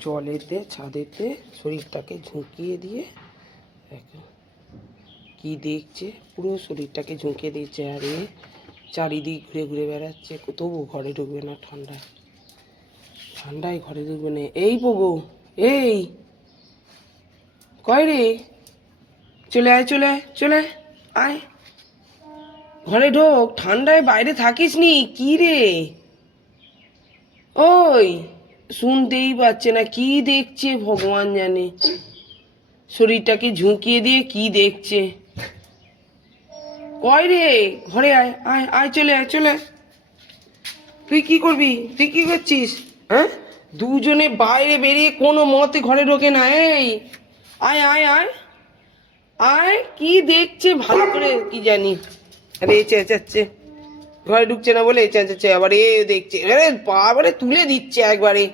জলেতে ছাদেতে শরীরটাকে ঝুঁকিয়ে দিয়ে কি দেখছে, পুরো শরীরটাকে ঝুঁকিয়ে দিচ্ছে। আর এ চারিদিক ঘুরে ঘুরে বেড়াচ্ছে, তবু ঘরে ঢুকবে না। ঠান্ডায় ঘরে ঢুকবে না। এই বাবু, এই কয় রে, চলে আয় চলে আয় চলে আয়, ঘরে ঢোক, ঠান্ডায় বাইরে থাকিস নি। কি রে, ওই শুনতেই পাচ্ছে না, কি দেখছে ভগবান জানে। শরীরটাকে ঝুঁকিয়ে দিয়ে কি দেখছে। কয় রে, ঘরে আয় আয় আয়, চলে আয় চলে। তুই কি করবি, তুই কি করছিস? হ্যাঁ, দুজনে বাইরে বেরিয়ে কোনো মতে ঘরে ঢোকে না। এই আয় আয় আয় আয়, কি দেখছে ভালো করে কি জানি। আরে এ চেঁচাচ্ছে, ঘরে ঢুকছে না বলে চেঁচাচ্ছে, আবার এ দেখছে, আরে বাবারে তুলে দিচ্ছে একবারে।